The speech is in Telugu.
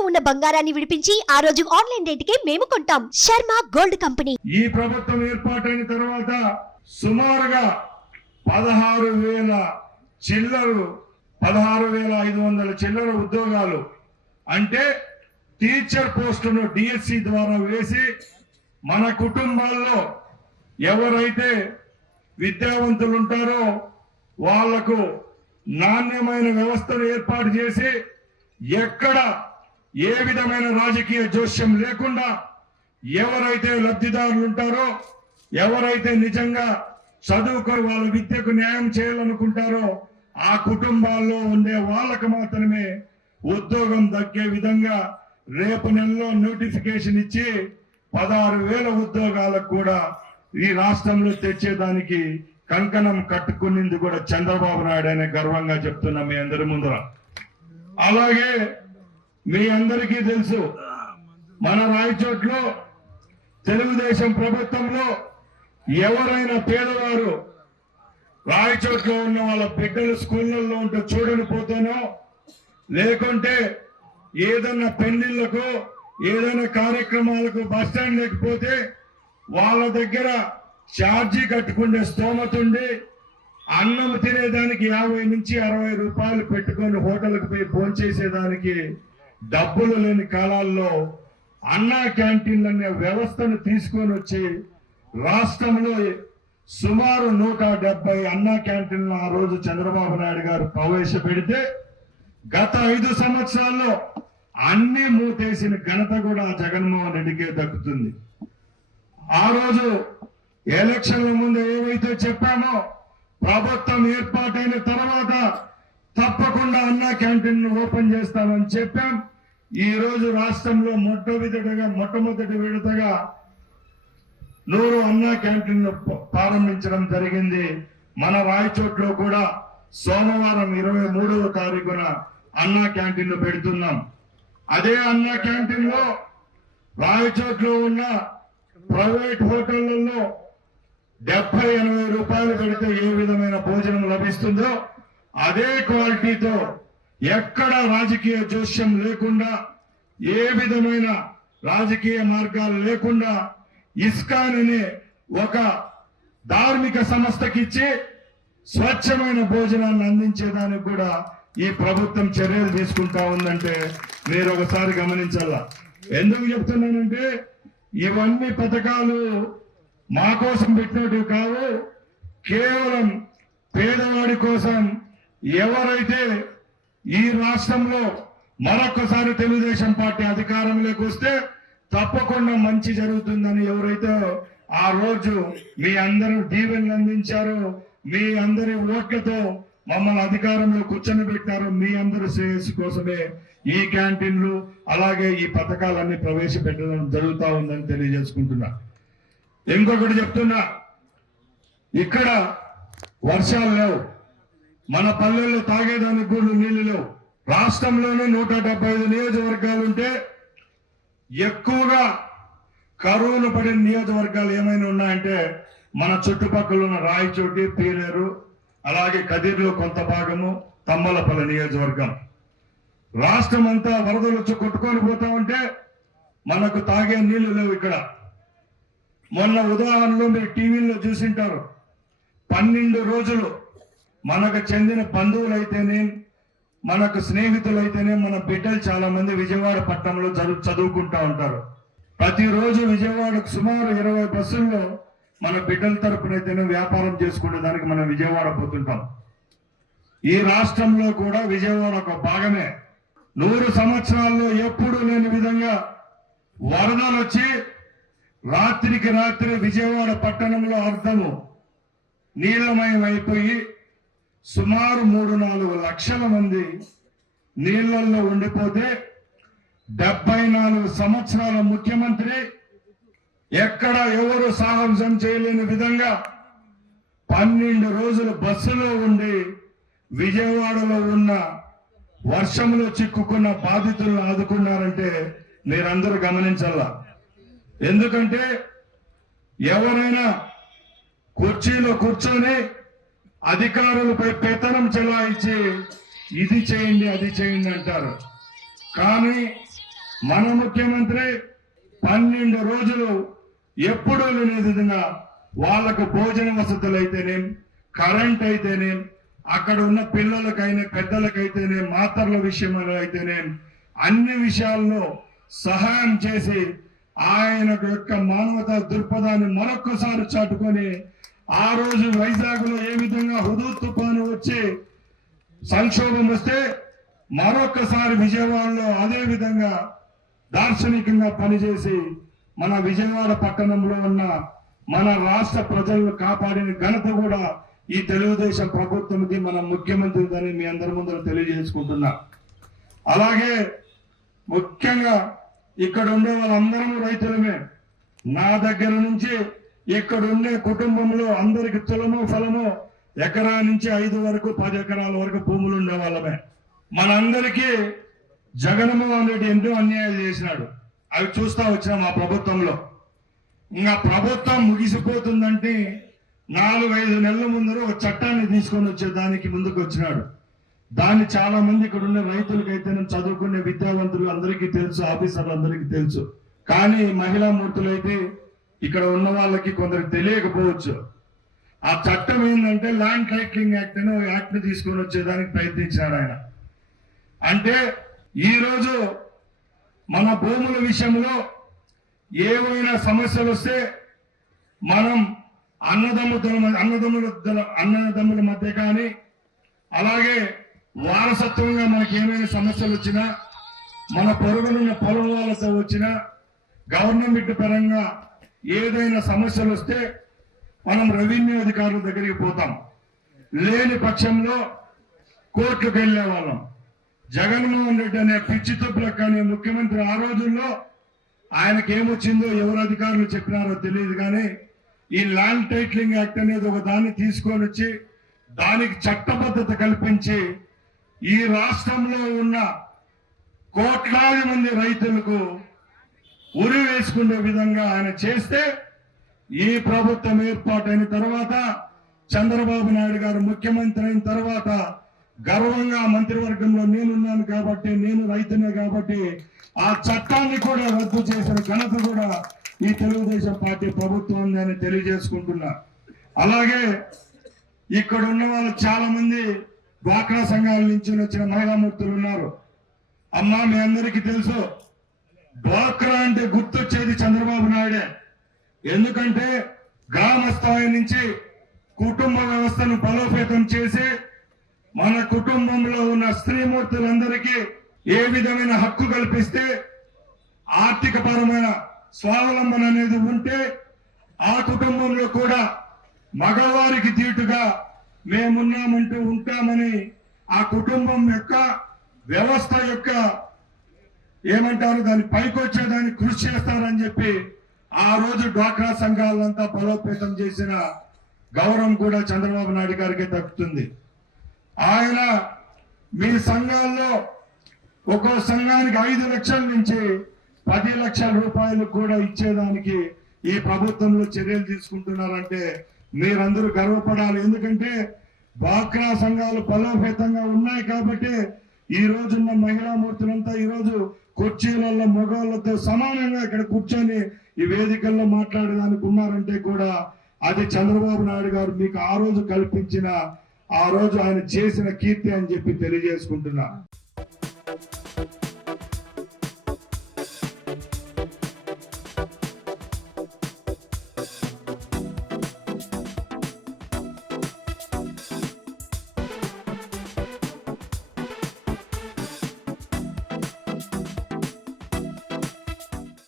తాకట్టులో ఉన్న బంగారాన్ని విడిపించి ఆ రోజు ఆన్లైన్ రేటుకే మేము కొంటాం. Sharma gold company. ఈ ప్రభుత్వం ఏర్పాటైన తర్వాత సుమారుగా 16,000 చిల్లరు 16,500 చిల్లర ఉద్యోగాలు అంటే టీచర్ పోస్టును డిఎస్సి ద్వారా వేసి మన కుటుంబాల్లో ఎవరైతే విద్యావంతులు ఉంటారో వాళ్లకు నాణ్యమైన వ్యవస్థను ఏర్పాటు చేసి ఎక్కడ ఏ విధమైన రాజకీయ జోస్యం లేకుండా ఎవరైతే లబ్ధిదారులు ఉంటారో ఎవరైతే నిజంగా చదువుకొని వాళ్ళ విద్యకు న్యాయం చేయాలనుకుంటారో ఆ కుటుంబాల్లో ఉండే వాళ్ళకు మాత్రమే ఉద్యోగం దక్కే విధంగా రేపు నెలలో నోటిఫికేషన్ ఇచ్చి 16,000 ఉద్యోగాలకు కూడా ఈ రాష్ట్రంలో తెచ్చేదానికి కంకణం కట్టుకునింది కూడా చంద్రబాబు నాయుడు అనే గర్వంగా చెప్తున్నా మీ అందరి ముందర. అలాగే మీ అందరికీ తెలుసు మన రాయచోట్లో తెలుగుదేశం ప్రభుత్వంలో ఎవరైనా పేదవారు రాయచోట్లో ఉన్న వాళ్ళ బిడ్డలు స్కూళ్ళల్లో ఉంటే చూడని పోతేనో లేకుంటే ఏదన్నా పెళ్లిళ్లకు ఏదైనా కార్యక్రమాలకు బస్టాండ్ లేకపోతే వాళ్ళ దగ్గర ఛార్జీ కట్టుకునే స్తోమత ఉండి అన్నం తినేదానికి 50 నుంచి 60 రూపాయలు పెట్టుకొని హోటల్కి పోయి భోంచేసేదానికి డబ్బులు లేని కాలాల్లో అన్నా క్యాంటీన్లు అనే వ్యవస్థను తీసుకొని వచ్చి రాష్ట్రంలో సుమారు 170 అన్నా క్యాంటీన్లు ఆ రోజు చంద్రబాబు నాయుడు గారు ప్రవేశపెడితే గత 5 సంవత్సరాల్లో అన్ని మూతేసిన ఘనత కూడా జగన్మోహన్ రెడ్డికే దక్కుతుంది. ఆ రోజు ఎలక్షన్ల ముందు ఏవైతే చెప్పామో ప్రభుత్వం ఏర్పాటైన తర్వాత తప్పకుండా అన్నా క్యాంటీన్ ఓపెన్ చేస్తామని చెప్పాం. ఈ రోజు రాష్ట్రంలో మొట్టమొదటి విడతగా 100 అన్నా క్యాంటీన్ ప్రారంభించడం జరిగింది. మన రాయచోట్లో కూడా సోమవారం 23వ తారీఖున అన్నా క్యాంటీన్ పెడుతున్నాం. అదే అన్నా క్యాంటీన్ లో రాయచోట్లో ఉన్న ప్రైవేట్ హోటళ్లలో 70-80 రూపాయలు పెడితే ఏ విధమైన భోజనం లభిస్తుందో అదే క్వాలిటీతో ఎక్కడ రాజకీయ జోస్యం లేకుండా ఏ విధమైన రాజకీయ మార్గాలు లేకుండా ఇస్కాన్ అనే ఒక ధార్మిక సంస్థకిచ్చి స్వచ్ఛమైన భోజనాన్ని అందించేదానికి కూడా ఈ ప్రభుత్వం చర్యలు తీసుకుంటా ఉందంటే మీరు ఒకసారి గమనించాలా. ఎందుకు చెప్తున్నానంటే ఇవన్నీ పథకాలు మా కోసం పెట్టినట్టు కావు, కేవలం పేదవాడి కోసం. ఎవరైతే ఈ రాష్ట్రంలో మరొకసారి తెలుగుదేశం పార్టీ అధికారంలోకి వస్తే తప్పకుండా మంచి జరుగుతుందని ఎవరైతే ఆ రోజు మీ అందరూ దీవెనలు అందించారో మీ అందరి ఓట్లతో మమ్మల్ని అధికారంలో కూర్చొని పెట్టారు, మీ అందరి శ్రేయస్సు కోసమే ఈ క్యాంటీన్లు అలాగే ఈ పథకాలన్నీ ప్రవేశపెట్టడం జరుగుతూ ఉందని తెలియజేసుకుంటున్నా. ఇంకొకటి చెప్తున్నా, ఇక్కడ వర్షాలు లేవు, మన పల్లెల్లో తాగేదానికి కూడా నీళ్లు లేవు. రాష్ట్రంలోనే 175 నియోజకవర్గాలుంటే ఎక్కువగా కరువును పడిన నియోజకవర్గాలు ఏమైనా ఉన్నాయంటే మన చుట్టుపక్కల ఉన్న రాయచోటి, పీలేరు, అలాగే కదిర్లో కొంత భాగము, తమ్మలపల్లి నియోజకవర్గం. రాష్ట్రం అంతా వరదలు వచ్చి కొట్టుకొని పోతా ఉంటే మనకు తాగే నీళ్లు లేవు. ఇక్కడ మొన్న ఉదాహరణలో మీరు టీవీలో చూసింటారు, 12 రోజులు మనకు చెందిన బంధువులైతేనే మనకు స్నేహితులైతేనే మన బిడ్డలు చాలా మంది విజయవాడ పట్టణంలో చదువుకుంటా ఉంటారు. ప్రతిరోజు విజయవాడకు సుమారు 20 బస్సుల్లో మన బిడ్డల తరపునైతేనే వ్యాపారం చేసుకునే దానికి మనం విజయవాడ పోతుంటాం. ఈ రాష్ట్రంలో కూడా విజయవాడ ఒక భాగమే. 100 సంవత్సరాల్లో ఎప్పుడూ లేని విధంగా వరదలు వచ్చి రాత్రికి రాత్రి విజయవాడ పట్టణంలో అర్థము నీళ్లమయం అయిపోయి సుమారు 3-4 లక్షల మంది నీళ్లలో ఉండిపోతే 74 సంవత్సరాల ముఖ్యమంత్రి ఎక్కడ ఎవరు సాహసం చేయలేని విధంగా 12 రోజులు బస్సులో ఉండి విజయవాడలో ఉన్న వర్షంలో చిక్కుకున్న బాధితులను ఆదుకున్నారంటే మీరందరూ గమనించాల. ఎందుకంటే ఎవరైనా కుర్చీలో కూర్చొని అధికారులపై పెత్తనం చెలాయించి ఇది చేయండి అది చేయండి అంటారు. కానీ మన ముఖ్యమంత్రి 12 రోజులు ఎప్పుడూ లేని విధంగా వాళ్ళకు భోజన వసతులు అయితేనేం, కరెంట్ అయితేనేం, అక్కడ ఉన్న పిల్లలకైనా పెద్దలకైతేనే, మాతర్ల విషయంలో అయితేనేం, అన్ని విషయాల్లో సహాయం చేసి ఆయన యొక్క మానవతా దృక్పథాన్ని మరొక్కసారి చాటుకొని ఆ రోజు వైజాగ్ లో ఏ విధంగా హుదూద్ తుఫాను వచ్చి సంక్షోభం వస్తే మరొక్కసారి విజయవాడలో అదే విధంగా దార్శనికంగా పనిచేసి మన విజయవాడ పట్టణంలో ఉన్న మన రాష్ట్ర ప్రజలను కాపాడిన ఘనత కూడా ఈ తెలుగుదేశం ప్రభుత్వంకి మన ముఖ్యమంత్రిదని మీ అందరి ముందర తెలియజేసుకుంటున్నా. అలాగే ముఖ్యంగా ఇక్కడ ఉండే వాళ్ళందరం రైతులమే. నా దగ్గర నుంచి ఇక్కడ ఉండే కుటుంబంలో అందరికి తులము ఫలము ఎకరా నుంచి 5 వరకు 10 ఎకరాల వరకు భూములు ఉండే వాళ్ళమే. మనందరికీ జగన్మోహన్ రెడ్డి ఎన్నో అన్యాయాలు చేసినాడు. అవి చూస్తా వచ్చినాం ఆ ప్రభుత్వంలో. ఇంకా ప్రభుత్వం ముగిసిపోతుందంటే 4-5 నెలల ముందర ఒక చట్టాన్ని తీసుకొని వచ్చేదానికి ముందుకు వచ్చినాడు. దాన్ని చాలా మంది ఇక్కడ ఉన్న రైతులకైతే చదువుకునే విద్యావంతులు అందరికీ తెలుసు, ఆఫీసర్లు అందరికీ తెలుసు. కానీ మహిళా మూర్తులైతే ఇక్కడ ఉన్న వాళ్ళకి కొందరికి తెలియకపోవచ్చు. ఆ చట్టం ఏంటంటే ల్యాండ్ టైటిలింగ్ యాక్ట్ అని యాక్ట్ ని తీసుకొని వచ్చేదానికి ప్రయత్నించాడు ఆయన. అంటే ఈ రోజు మన భూముల విషయంలో ఏవైనా సమస్యలు వస్తే మనం అన్నదమ్ముల మధ్య కానీ, అలాగే వారసత్వంగా మనకి ఏమైనా సమస్యలు వచ్చినా, మన పొరుగునున్న పొలం వాళ్ళతో వచ్చినా, గవర్నమెంట్ పరంగా ఏదైనా సమస్యలు వస్తే మనం రెవెన్యూ అధికారుల దగ్గరికి పోతాం. లేని పక్షంలో కోర్టుకు వెళ్లే వాళ్ళం. జగన్మోహన్ రెడ్డి అనే పిచ్చి తుప్పులకు కానీ ముఖ్యమంత్రి ఆ రోజుల్లో ఆయనకి ఏమొచ్చిందో ఎవరు అధికారులు చెప్పినారో తెలియదు. కానీ ఈ ల్యాండ్ టైటిలింగ్ యాక్ట్ అనేది ఒక దాన్ని తీసుకొని వచ్చి దానికి చట్టబద్ధత కల్పించి ఈ రాష్ట్రంలో ఉన్న కోట్లాది మంది రైతులకు ఉరి వేసుకునే విధంగా ఆయన చేస్తే, ఈ ప్రభుత్వం ఏర్పాటైన తర్వాత చంద్రబాబు నాయుడు గారు ముఖ్యమంత్రి అయిన తర్వాత గర్వంగా మంత్రివర్గంలో నేనున్నాను కాబట్టి, నేను రైతునే కాబట్టి ఆ చట్టాన్ని కూడా రద్దు చేసిన ఘనత కూడా ఈ తెలుగుదేశం పార్టీ ప్రభుత్వం అని తెలియజేసుకుంటున్నా. అలాగే ఇక్కడ ఉన్న వాళ్ళు చాలా మంది డ్వాక్రా సంఘాల నుంచి వచ్చిన మహిళామూర్తులు ఉన్నారు. అమ్మా, మీ అందరికీ తెలుసు, డ్వాక్రా అంటే గుర్తొచ్చేది చంద్రబాబు నాయుడే. ఎందుకంటే గ్రామ స్థాయి నుంచి కుటుంబ వ్యవస్థను బలోపేతం చేసి మన కుటుంబంలో ఉన్న స్త్రీమూర్తులందరికీ ఏ విధమైన హక్కు కల్పిస్తే, ఆర్థిక పరమైన స్వావలంబన అనేది ఉంటే ఆ కుటుంబంలో కూడా మగవారికి దీటుగా మేమున్నామంటూ ఉంటామని ఆ కుటుంబం యొక్క వ్యవస్థ యొక్క ఏమంటారు దాన్ని పైకొచ్చేదాన్ని కృషి చేస్తారని చెప్పి ఆ రోజు డ్వాక్రా సంఘాలంతా బలోపేతం చేసిన గౌరవం కూడా చంద్రబాబు నాయుడు గారికి దక్కుతుంది. ఆయన మీ సంఘాల్లో ఒక్కో సంఘానికి 5 లక్షల నుంచి 10 లక్షల రూపాయలు కూడా ఇచ్చేదానికి ఈ ప్రభుత్వంలో చర్యలు తీసుకుంటున్నారంటే మీరందరూ గర్వపడాలి. ఎందుకంటే డ్వాక్రా సంఘాలు బలోపేతంగా ఉన్నాయి కాబట్టి ఈ రోజున్న మహిళా మూర్తులంతా ఈ రోజు కుర్చీలలో మగవాళ్ళతో సమానంగా ఇక్కడ కూర్చొని ఈ వేదికల్లో మాట్లాడడానికి ఉన్నారంటే కూడా అది చంద్రబాబు నాయుడు గారు మీకు ఆ రోజు కల్పించిన, ఆ రోజు ఆయన చేసిన కీర్తి అని చెప్పి తెలియజేసుకుంటున్నా.